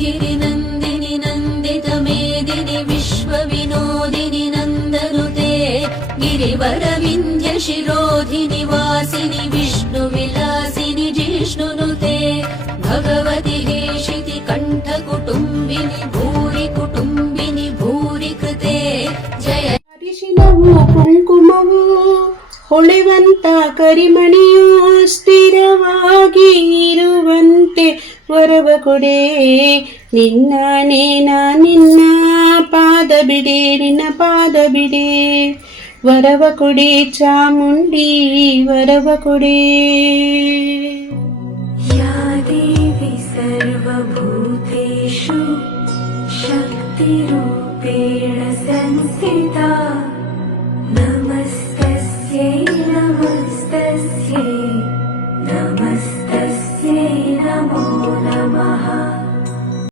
गिरिनन्दिनि नन्दितमेदिनि विश्वविनोदिनि नन्दनुते गिरिवरविन्ध्यशिरोधिनि वासिनि विष्णुविलासिनि जिष्णुनुते भगवति हेशिति कण्ठकुटुम्बिनि भूरि कुटुम्बिनि भूरि कृते जय ಅರಿಶಿನವು ಕುಂಕುಮವು ಹೊಳೆವಂತ ಕರಿಮಣಿಯು ಸ್ಥಿರವಾಗಿ ಇರುವಂತೆ ವರವ ಕೊಡೆ ನಿನ್ನ ನಿನ್ನ ಪಾದ ಬಿಡೆ ನಿನ್ನ ಪಾದ ಬಿಡೆ ವರವ ಕೊಡೆ ಚಾಮುಂಡಿ ವರವ ಕೊಡೆ या देवी सर्वभूतेषु शक्तिरूपेण संस्थिता नमस्ते